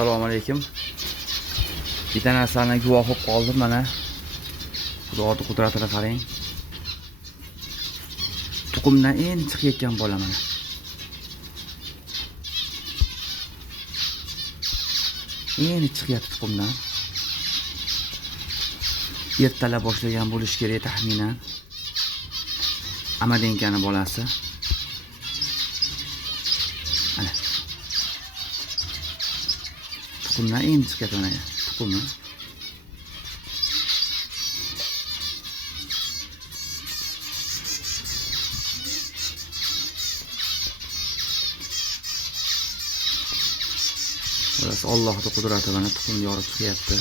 Assalomu alaykum. Bitta narsani guvoh bo'lib qoldim mana. Xudoning qudratini qarang. Tuxumdan endi chiqayotgan bola mana. Endi chiqyapti tuxumdan. Ertalab boshlagan bo'lish kerak taxminan. Amadenkani bolasi. Ana. Tuxumdan endi chiqyapti mana. Tuxumni. Allohning qudrati bilan tuxum yorib chiqyapti.